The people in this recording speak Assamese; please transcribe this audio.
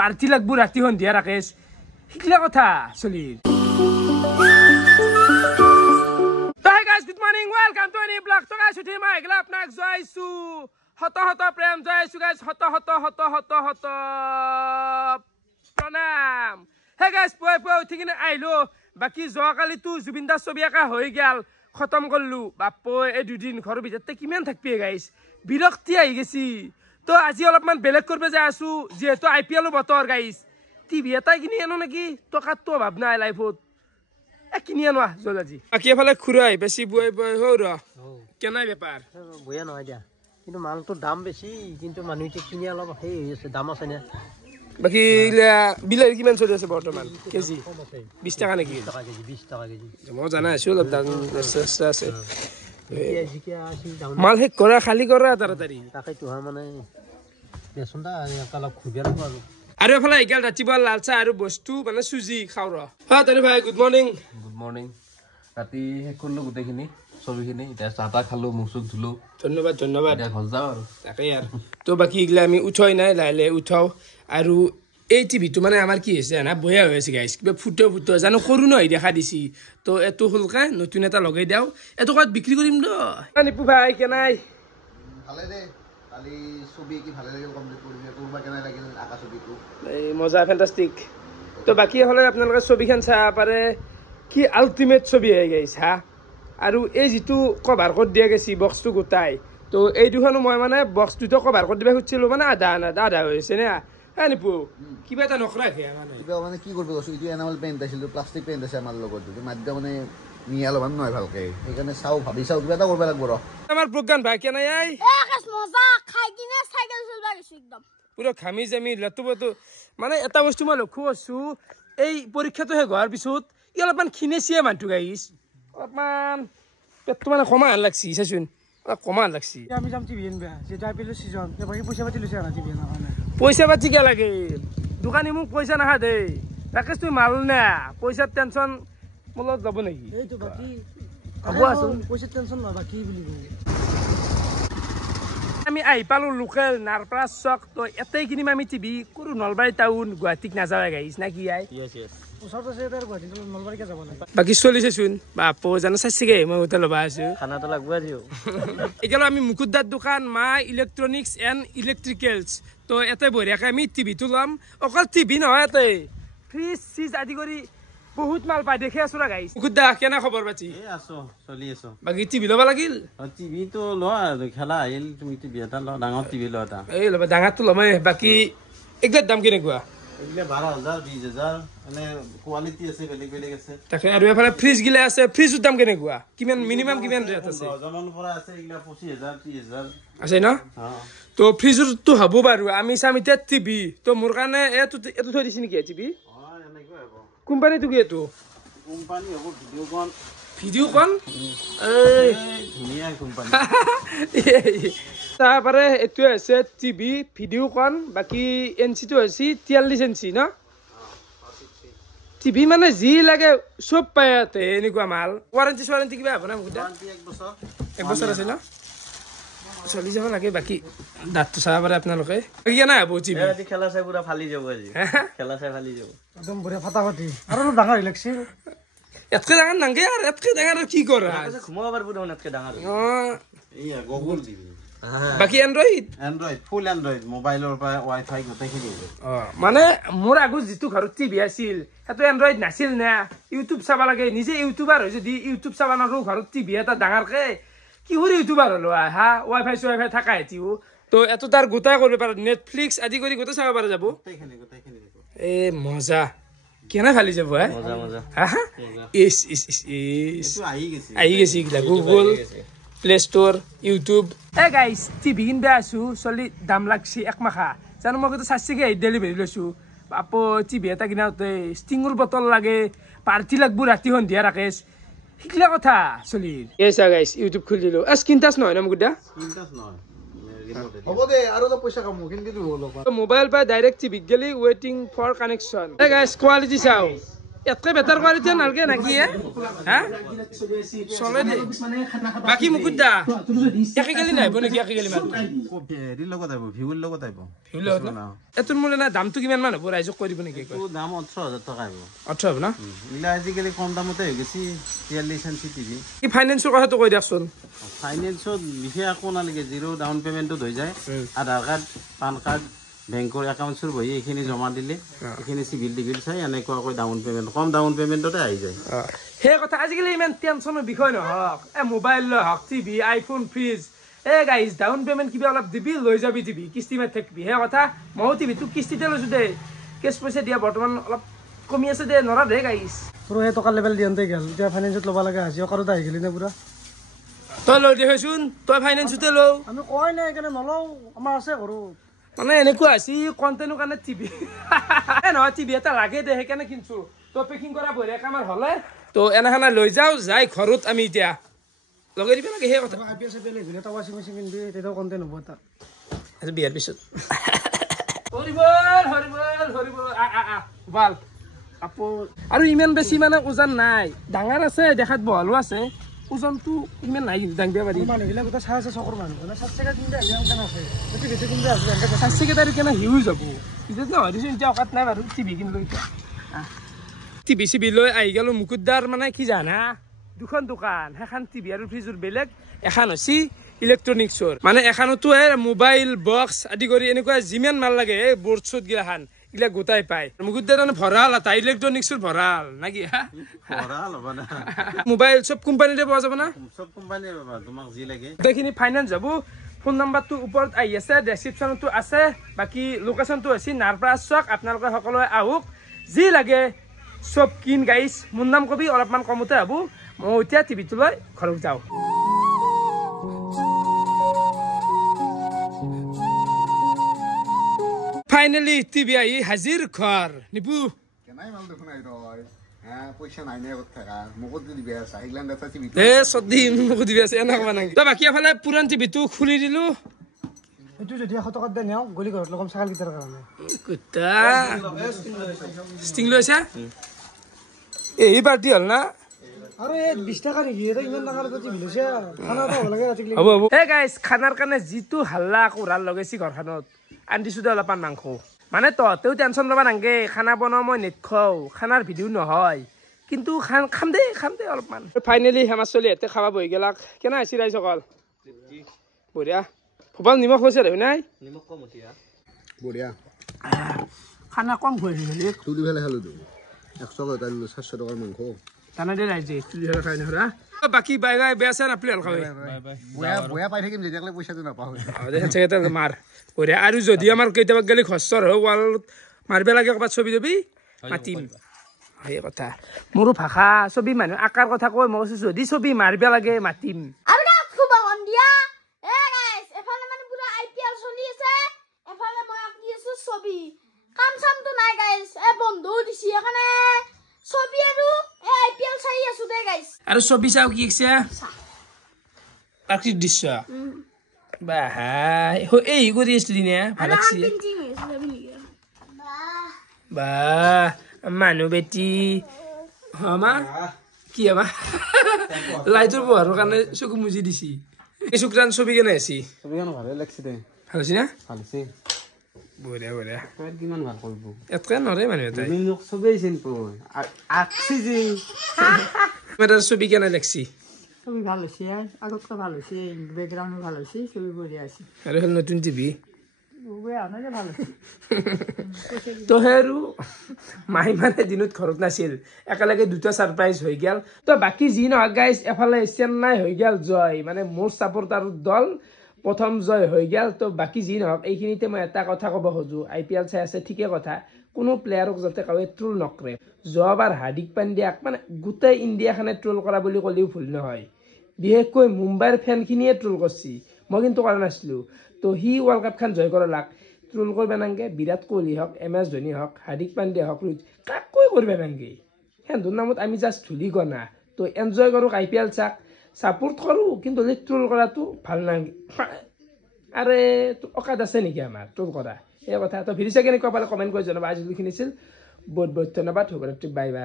পাৰ্টি লাগব ৰাতি সন্ধিয়া ৰাকেশ শিকলা কথা চলি Hey guys, good morning. Welcome to a new vlog. So guys, today my glap nak joisu. Hot prem joisu guys. Hot. Pranam. Hey guys, boy uthikine ailo. Baki joakali tu Zubinda Sobia ka hoi gyal. Khatam korlu. Bapo e dudin ghor bijatte kiman thakbe guys. Birakti ai gesi. To aji olopman belek korbe jai asu. Jehetu IPL botor guys. TV eta kini eno naki to katto bhabna life ot. কিনি আনোৱা জলাজি আকি এফালে খুৰাই বেছি বই হৰ কেনাই বেপাৰ বয়া নহয় দিয়া কিন্তু মালটো দাম বেছি কিন্তু মানুহে কিনি অলপ হেই আছে দাম আছে না বাকি বিলাহী কিমান চলি আছে বৰ্তমান কেজি 20 টাকা নেকি 20 টাকা কেজি মই জানা আছো অলপ দাম আছে মাল হে কৰা খালি কৰা তাড়াতাড়ি তাকেটো মানে বেচনটা অলপ খুবিয়া লব আৰু এফালে ইগাল ৰাতিপুৱা লালচা আৰু বস্তু মানে সুজি খাও ৰ হ্যাঁ তানি ভাই গুড মৰ্নিং ৰাতি হে কৰলো গুটেখিনি সবিখিনি এটা চাটা খালো মুসুক ধুলো ধন্যবাদ এটা ঘৰ যাও আৰু তাকে यार তো বাকি ইগলা আমি উঠাই নাই লাইলে উঠাও আৰু এই টিভিটো মানে আমাৰ কি হৈছে না বয়া হৈ আছে গাইস কিবা ফুটো জানো কৰু নই দেখা দিছি তো এটো হলকা নতুন এটা লগাই দাও এটো কত বিক্রি কৰিম দ নিপু ভাই কেনাই ভালে দে কালি ছবি কি ভালে লাগিল কমপ্লিট কৰিবি তোৰবা কেনে লাগিল আকা ছবিটো এই মজা ফ্যান্টাস্টিক তো বাকি হলে আপোনালোকে ছবিখন চা পারে কি আলটিমেট ছবি হৈ গাইছ হা আৰু এই যেটো কভাৰ কোড দিয়া গেছি বক্সটো গোটাই তো এই দুখনো মই মানে বক্সটো কভাৰ কোড দিবা খুজিলো মানে আধা হৈছে না নিপু কিবা এটা নখৰা খে মানে কি কৰিব কৈছো ইটো এনামেল পেইন্ট আছিল প্লাষ্টিক পেইন্ট আছে আমাৰ লগত যদি মাধ্যম মানে নিয়ালো মান নহয় ভালকে সেইকাৰণে চাও ভাবি চাও কিবা এটা কৰিব লাগিব ৰ আমাৰ প্ৰজ্ঞান ভাই কেনে আই একাস মজা খাই কিনে সাইকেল চলবা গেছি একদম পুরো খামি জামি লতুবতু মানে এটা বস্তু মই লক্ষ্য আছো এই পৰীক্ষাটো হে হোৱাৰ পিছত ই অলপমান খিনেছিয়ে মানটো গাইছ অলপমান পেটটো মানে কমা লাগছি চাচোন কমা লাগছি আমি যাম টিভি আনবা যেটা আইপিএল সিজন বাকি পয়সা পাতি লৈছে না টিভি আনা পয়সা পাতি কি লাগে দোকানী মোক পয়সা নাহা দে তাকে তুই মাল না পয়সাৰ টেনচন মলত যাব নেকি এইটো বাকি হ'ব আছোন পয়সাৰ টেনচন না বাকি বুলি কই আমি আই পালো লোকেল নাৰপ্ৰা চক তো এতেই কিনিম আমি টিভি কৰু নলবাৰী টাউন গুৱাহাটীক না যাওয়া গাইছ না কি আই ইয়েস ওচৰত আছে তাৰ গুৱাহাটী নলবাৰী কে যাব না বাকি চলিছে শুন বাপ জানো চাইছিগে মই উতে লবা আছো খানা তো লাগব আজিও এগেল আমি মুকুদ্দার দোকান মা ইলেকট্রনিক্স এন্ড ইলেকট্রিক্যালস তো এতে বঢ়িয়াকে আমি টিভি তুলাম অকল টিভি নহয় এতে ফ্রিজ সিজ আদি কৰি বহুত মাল পাই দেখে আছো গাইছ মুকুদ্দা কেনা খবৰ বাচি এ আছো চলি আছো বাকি টিভি লবা লাগিল টিভি তো ল খেলা আইল তুমি টিভি এটা ল ডাঙৰ টিভি ল এটা এই লবা ডাঙৰটো লমে বাকি একলা দাম কেনেকুৱা একলা 12000 20000 মানে কোৱালিটি আছে বেলেগ আছে তাকে আৰু এফালে ফ্ৰিজ গিলা আছে ফ্ৰিজৰ দাম কেনেকুৱা কিমান মিনিমাম কিমান ৰেট আছে জমান পৰা আছে একলা 25000 30000 আছে না তো ফ্ৰিজৰ তো হ'ব বাৰু আমি সামিতে টিভি তো মোৰ কাৰণে এটো থৈ দিছি নেকি টিভি কোম্পানি তো কি এটো কোম্পানি হ'ব ভিডিওকন এই ধুনিয়া কোম্পানি তারপরে এটো আছে টিভি ভিডিওকন বাকি এনসি তো আছে 43 এনসি না টিভি মানে জি লাগে সব পায়াতে এনেকুৱা মাল ওয়াৰেন্টি কিবা হ'ব না মুদা এক বছৰ আছে না চলি যাব লাগে বাকি দাঁতটো চাবা পাৰে আপোনালোকে কি না হ'ব টিভি আজি খেলা চাই পুৰা ফালি যাব আজি খেলা চাই ফালি যাব একদম বঢ়িয়া ফাটাফাটি আৰু ডাঙৰ ইলেকশন এতকে ডাঙৰ নাংগে আৰু এতকে ডাঙৰ কি কৰা ঘুমাব পাৰবো না এতকে ডাঙৰ এইয়া গুগল টিভি বাকি এন্ড্ৰয়েড ফুল এন্ড্ৰয়েড মোবাইলৰ পৰা ওয়াইফাই গতে খেলি মানে মোৰ আগত যেটো ঘৰত টিভি আছিল হেটো এন্ড্ৰয়েড নাছিল না ইউটিউব চাবা লাগে নিজে ইউটিউবাৰ হৈ যদি ইউটিউব চাবা নৰো ঘৰত টিভি এটা ডাঙৰকে কি হৰি ইউটিউবাৰ হলো হা ওয়াইফাই থাকা হেতিও তো এটো তাৰ গোটাই কৰিব পাৰ নেটফ্লিক্স আদি কৰি গোটা চাবা পাৰা যাব গোটাই খেলি এ মজা কেনা খালি যাব মজা হা ইস এটো আহি গেছি গলা গুগল প্লে স্টোর ইউটিউব এ গাইস টিভি কিনবা আছো চলি দাম লাগছি এক মাখা জানো মই তো সাসিকে ডেলিভারি লৈছো আপো টিভি এটা কিনাতে স্টিংৰ বটল লাগে পাৰ্টি লাগব ৰাতি সন্ধিয়া ৰাকেশ শিকলা কথা চলি এসা গাইস ইউটিউব খুলি দিলো স্ক্রিন টাচ নহয় না মুকুদা স্ক্রিন টাচ নহয় হ'ব দে আৰু তো পইচা কামো কিন্তু হলো মোবাইল পাই ডাইৰেক্ট টিভি গলি ওয়েটিং ফৰ কানেকশন এ গাইস কোয়ালিটি চাও এতকে বেটার কোয়ালিটি নালকে নাকি হ্যাঁ চলে দে বাকি মুকুদ্দা একে গেলি নাই বনে কি একে গেলি মাত হেৰি লগত আহিব ভিউৰ লগত আহিব ভিউ লগত এতন মোলে না দামটো কিমান মান হ'ব ৰাইজক কৈ দিব নেকি তো দাম 18000 টকা আহিব 18 হ'ব না ইলা আজিকালি কম দামতে হৈ গৈছে 43 ইঞ্চি টিভি কি ফাইনান্সৰ কথাটো কৈ দিয়কচোন ফাইনেন্সত বিশেষ একো নালাগে জিৰ' ডাউন পেমেণ্টত হৈ যায় আধাৰ কাৰ্ড পান কাৰ্ড বেংকৰ একাউণ্টছৰ বহি এইখিনি জমা দিলে এইখিনি চিভিল টিভিল চাই এনেকুৱাকৈ ডাউন পেমেণ্ট কম ডাউন পেমেণ্টতে আহি যায় সেই কথা আজিকালি ইমান টেনশ্যনৰ বিষয় নহওক মোবাইল লৈ হওক TV iPhone fridge guys down payment কিবা অলপ দিবি লৈ যাবি টিভি কিস্তি মাৰি থাকিবি সেই কথা ময়ো টিভিটো কিস্তিতে লৈছোঁ দেই কেছ পইচা দিয়া বৰ্তমান অলপ কমি আছে দে নৰা দে গাইজ তোৰ সেই টকা লেভেল দিওঁতে গ'ল এতিয়া ফাইনেন্সত ল'ব লাগে হাজিৰা কৰোঁতে আহি গ'লি নে পুৰা তই লৈ দেচোন তই ফাইনেন্সতে লওঁ আমি কয় নাই সেইকাৰণে নলওঁ আমাৰ আছে ঘৰত মানে এনেকুৱা হৈছে কণ্টেণ্টৰ কাৰণে টিভি নহয় টিভি এটা লাগে দে সেইকাৰণে কিনছোঁ তই পেকিং কৰা বঢ়িয়াকৈ আমাৰ হ'লে তো এনেখানা লৈ যাওঁ যাই ঘৰত আমি এতিয়া লগাই দিব লাগে সেই কথা IPL চাইপিএল আহিলে এটা ৱাচিং মেচিন কিনিবি তেতিয়াও কণ্টেণ্ট হ'ব এটা আজি বিয়াৰ পিছত হৰিবল হৰিবল হৰিবল ভাল কাপোৰ আৰু ইমান বেছি মানে ওজন নাই ডাঙৰ আছে দেখাত বহলো আছে ওজনটো ইমান নাই কিন্তু দাঙিব পাৰি মানুহবিলাক গোটেই চাই আছে চকৰ মানুহ মানে 7 চেকেণ্ড কিনিলে আহিলে কেনে আছে বেছি বেছি কিনিলে আছে 7 চেকেণ্ডাৰী কেনে হিউজ হ'ব এতিয়া নহয় দিছোঁ এতিয়া অকাত নাই বাৰু টিভি কিনিলোঁ এতিয়া টিভি চিভি লৈ আহি গ'লোঁ মুকুদ্দাৰ মানে কি জানা দুখন দোকান সেইখন টিভি আৰু ফ্ৰিজৰ বেলেগ এখন হৈছে ইলেক্ট্ৰনিক্সৰ মানে এখনতো মোবাইল বক্স আদি কৰি এনেকুৱা যিমান মাল লাগে এই বৰ্ড চৰ্ড গিলাখান এইগিলা গোটাই পায় মুকুদ্দাৰ ভঁৰাল এটা ইলেক্ট্ৰনিক্সৰ ভঁৰাল নাকি ভঁৰাল হ'ব না মোবাইল চব কোম্পানীতে পোৱা যাব না চব কোম্পানীৰ পাবা তোমাক যি লাগে গোটেইখিনি ফাইনেন্স যাব ফোন নাম্বাৰটো ওপৰত আহি আছে ডেছক্ৰিপশ্যনতো আছে বাকী লোকেশ্যনটো হৈছে নাৰপাৰা চক আপোনালোকে সকলোৱে আহক যি লাগে চব কিন গাইছ মোৰ নাম কবি অলপমান কমতে হ'ব মই এতিয়া টিভিটো লৈ ঘৰত যাওঁ ফাইনেলি টিভি আহি হাজিৰ ঘৰ নিপু কেনাই মাল দেখোন আহি ৰয় পইচা নাই নে কথা মোক দিবি আছে ইংলেণ্ড এটা টিভি চৰ্দি মোক দিবি আছে এনেকুৱা নাকি তই বাকী এফালে পুৰাণ টিভিটো খুলি দিলোঁ এইটো যদি 100 টকাত দে নিয়ক গলি ঘৰত লগাম ছাগলকেইটাৰ কাৰণে কুত্তা ষ্টিং লৈছা এই পাৰ্টি হ'ল না আৰু এই 20 টকা নেকি এটা ইমান ডাঙৰ এটা টিভি লৈছে খানা এটা হ'ব লাগে ৰাতিক হ'ব হ'ব এই গাইছ খানাৰ কাৰণে যিটো হাল্লা কোৰাল লগাইছি ঘৰখনত আনিছোঁ দে অলপমান মাংস মানে তহঁতেও টেনশ্যন ল'ব নালাগে খানা বনাওঁ মই নেদেখাওঁ খানাৰ ভিডিঅ' নহয় কিন্তু খাম দে অলপমান ফাইনেলি আমাৰ ছোৱালীহঁতে খাব বহি গেলাক কেনে আহিছে ৰাইজ অকল বঢ়িয়া ভূপাল নিমখ লৈছে দেখোন নাই নিমখ কম এতিয়া বঢ়িয়া খানা কম খুৱাইছে তুলি ফেলে খালোঁ 100 টকা 700 টকাৰ মাংস জানা দে ৰাইজে তুলি খাই নহৰা বাকী বাই বাই বেয়া আছে না প্লেয়াৰ খাবি বয়া পাই থাকিম যেতিয়ালৈ পইচাটো নাপাওঁ মাৰ বঢ়িয়া আৰু যদি আমাৰ কেতিয়াবা গেলি খৰচৰ হয় ৱালত মাৰিব লাগে ক'ৰবাত ছবি তবি মাতিম সেই কথা মোৰো ভাষা ছবি মানুহ আকাৰ কথা কৈ মই কৈছোঁ যদি ছবি মাৰিব লাগে মাতিম কাম চামটো নাই গাইছ এ বন্ধু দিছি এখানে ছবি আৰু এ IPL চাই আছো দে গাইছ আৰু ছবি চাও কি আছে প্ৰাকৃতিক দৃশ্য বাহ এই কৰি আছিলি নে ভাল লাগছি বাহ মানুহ বেটি মা কি আমা লাইটৰ পোহৰৰ কাৰণে চকু মুজি দিছি এই শুক্ৰান ছবি কেনে আছি ছবিখন ভালে লাগছে দে ভাল হৈছে না ভাল হৈছে বঢ়িয়া বঢ়িয়া কিমান ভাল কৰিব এতকে নৰে মানুহ এটাই মোক চবেই চিনি পায় আঁকছি যে মেটাৰ ছবি কেনে লাগছি ছবি ভাল হৈছে আগতকৈ ভাল হৈছে বেকগ্ৰাউণ্ডো ভাল হৈছে ছবি বঢ়িয়া আছে আৰু হ'ল নতুন টিভি বেয়া নাই ভাল হৈছে তো সেই আৰু মাহী মানে দিনত ঘৰত নাছিল একেলগে দুটা ছাৰপ্ৰাইজ হৈ গ'ল তো বাকী যি নহওক গাইজ এফালে চেন্নাই হৈ গ'ল জয় মানে মোৰ ছাপৰ্টাৰ দল প্ৰথম জয় হৈ গ'ল তো বাকী যি নহওক এইখিনিতে মই এটা কথা ক'ব খোজোঁ IPL চাই আছে ঠিকে কথা কোনো প্লেয়াৰক যাতে কাৱে ট্ৰোল নকৰে যোৱাবাৰ হাৰ্দিক পাণ্ডিয়াক মানে গোটেই ইণ্ডিয়াখনে ট্ৰোল কৰা বুলি ক'লেও ভুল নহয় বিশেষকৈ মুম্বাইৰ ফেনখিনিয়ে ট্ৰোল কৰিছে মই কিন্তু কৰা নাছিলোঁ তো সি ৱৰ্ল্ড কাপখন জয় কৰালাক ট্ৰোল কৰিব নালাগে বিৰাট কোহলি হওক MS ধোনী হওক হাৰ্দিক পাণ্ডিয়া হওক কাকোৱে কৰিব নালাগে সিহঁতৰ নামত আমি জাষ্ট ধূলি গনা তো এনজয় কৰোঁ IPL চাক ছাপোৰ্ট কৰোঁ কিন্তু ট্ৰোল কৰাটো ভাল নালাগে আৰে অকাত আছে নেকি আমাৰ ট্ৰোল কৰা সেই কথা তো ভিডিঅ' চাই কেনেকুৱা পালে কমেণ্ট কৰি জনাবা আজি যিখিনি আছিল বহুত বহুত ধন্যবাদ শুভৰাত্ৰি বাই বাই